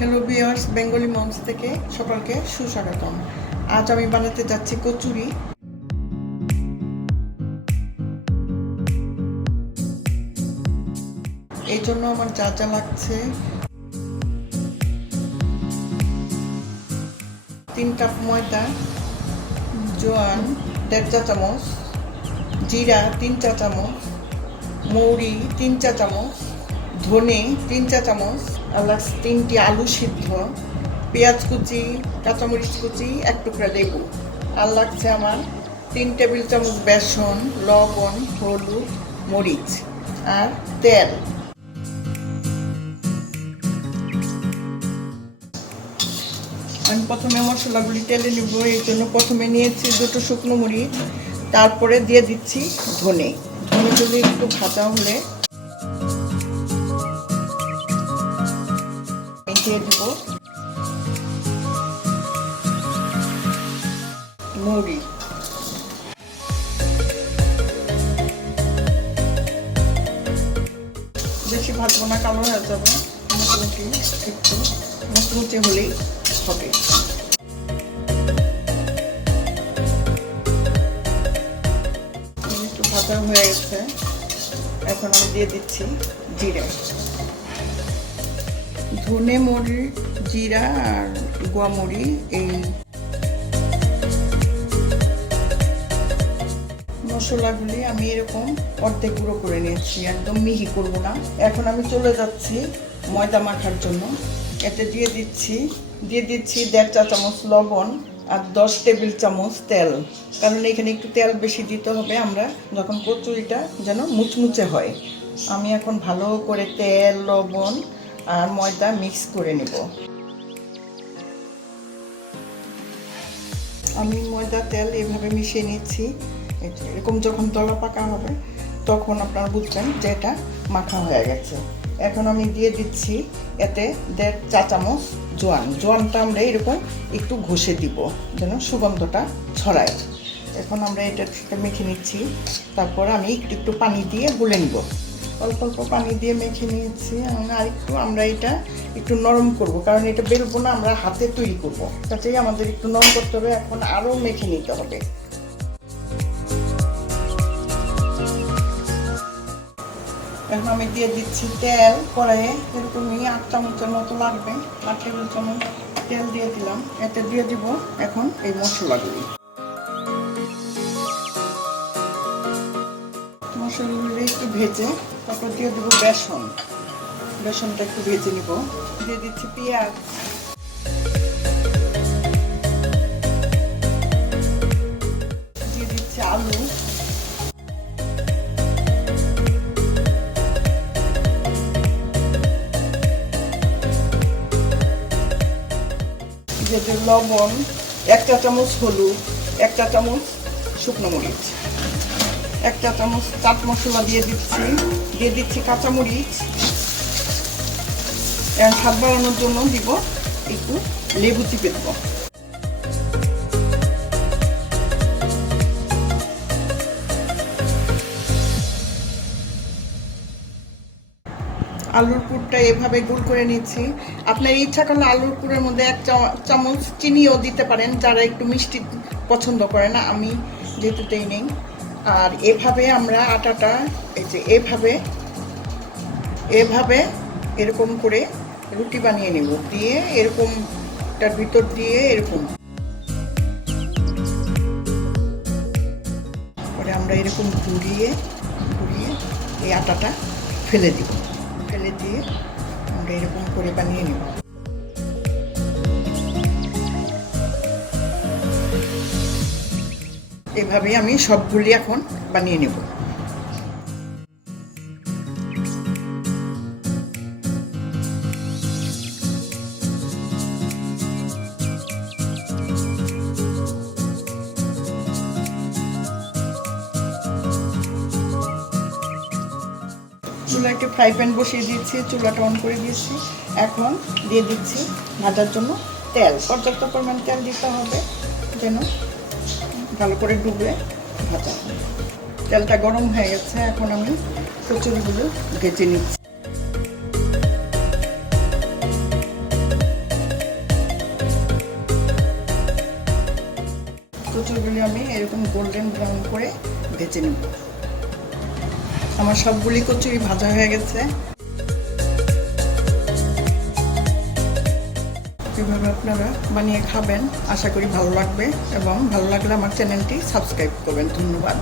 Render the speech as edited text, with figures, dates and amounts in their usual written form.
Hello viewers, Bengali moms থেকে সকলকে সুস্বাগতম। আজ আমি বানাতে যাচ্ছি কচুরি। এই জন্য আমার যা যা লাগছে: 3 কাপ ময়দা, জোয়ান 1.5 চা চামচ, জিরা 3 চা চামচ, মৌরি 3 চা চামচ, ধনে 3 চা চামচ, আর লাগছে 3টি আলু সিদ্ধ, পেঁয়াজ কুচি, কাঁচামরিচ কুচি, 1 টুকরা লেবু। আর লাগছে আমার 3 টেবিল চামচ বেসন, লবণ, হলুদ, মরিচ আর তেল। আমি প্রথমে মশলাগুলি তেলে নেব। এই জন্য প্রথমে নিয়েছি 2টো শুকনো মরিচ, তারপরে দিয়ে দিচ্ছি ধনে। ধনেগুলি একটু ভাজা হলে দিয়ে দেব মৌরি। বেশি ভাজবো না, কালো হয়ে যাবে। মোটামুটি একটু মুচমুচে হলেই হবে। একটু ভাজা হয়ে গেছে, এখন আমি দিয়ে দিচ্ছি জিরা, ধনে, মরিচ, জিরা আর গোয়ামরি। এই মশলাগুলি আমি এরকম অর্ধেক গুঁড়ো করে নিয়েছি, একদম মিহি করব না। এখন আমি চলে যাচ্ছি ময়দা মাখার জন্য। এতে দিয়ে দিচ্ছি 1.5 চা চামচ লবণ আর 10 টেবিল চামচ তেল, কারণ এখানে একটু তেল বেশি দিতে হবে আমরা যখন কচুরিটা যেন মুচমুচে হয়। আমি এখন ভালো করে তেল, লবণ আর ময়দা মিক্স করে নেব। আমি ময়দা তেল এভাবে মিশিয়ে নিচ্ছি। এরকম যখন দলা পাকা হবে তখন আপনারা বুঝবেন যে এটা মাখা হয়ে গেছে। এখন আমি দিয়ে দিচ্ছি এতে 1.5 চা চামচ জোয়ানটা আমরা এরকম একটু ঘষে দিব যেন সুগন্ধটা ছড়ায়। এখন আমরা এটা মেখে নিচ্ছি। তারপর আমি একটু পানি দিয়ে গুলে নিব। অল্প অল্প পানি দিয়ে মেখে নিয়েছি। আর আমরা এটা একটু নরম করব, কারণ এটা বেরোবো না, আমরা হাতে তৈরি করব, কাজেই আমাদের একটু নরম করতে হবে। এখন আরও মেখে নিতে হবে। এখন আমি দিয়ে দিচ্ছি তেল কড়াইয়ে, এরকমই 8 চামচের মতো লাগবে। 8 টেবিল চামচ তেল দিয়ে দিলাম। এতে দিয়ে দিব এখন এই মশলাগুলি। মশলাগুলি একটু ভেজে তারপর দিয়ে দেবো বেসনটা একটু ভেজে নিব। দিয়ে দিচ্ছি পেঁয়াজ, দিয়ে দিচ্ছি আলু, যেতে লবণ, 1 চা চামচ হলুদ, 1 চা চামচ শুকনো মরিচ, 1 চা চামচ চাট মশলা দিয়ে দিচ্ছি কাঁচামরিচ। স্বাদ বাড়ানোর জন্য দিব একটু লেবু চিপে দেব। আলুর পুরটা এভাবে গুঁড়ো করে নিচ্ছি। আপনার ইচ্ছা করলে আলুর পুরের মধ্যে 1 চামচ চিনিও দিতে পারেন, যারা একটু মিষ্টি পছন্দ করে না। আমি যেহেতু দেই নেই। আর এভাবে আমরা আটাটা এই যে এভাবে এরকম করে রুটি বানিয়ে নেব। দিয়ে এরকমটার ভিতর দিয়ে এরকম করে আমরা এরকম ঘুরিয়ে এই আটাটা ফেলে দিব। ফেলে দিয়ে আমরা এরকম করে বানিয়ে নেব। এভাবে আমি সবগুলি এখন বানিয়ে নেব। চুলা একটা ফ্রাই প্যান বসিয়ে দিয়েছি, চুলাটা অন করে দিয়েছি। এখন দিয়ে দিচ্ছি ভাজার জন্য তেল। পর্যাপ্ত পরিমাণ তেল দিতে হবে যেন ভালো করে ডুবে ভাজা হয়। তেলটা গরম হয়ে গেছে, এখন আমি কচুরিগুলো ভেজে নিচ্ছি। কচুরিগুলি আমি এরকম গোল্ডেন ব্রাউন করে ভেজে নেব। আমার সবগুলি কচুরি ভাজা হয়ে গেছে। এভাবে আপনারা বানিয়ে খাবেন, আশা করি ভালো লাগবে এবং ভালো লাগলে আমার চ্যানেলটি সাবস্ক্রাইব করবেন। ধন্যবাদ।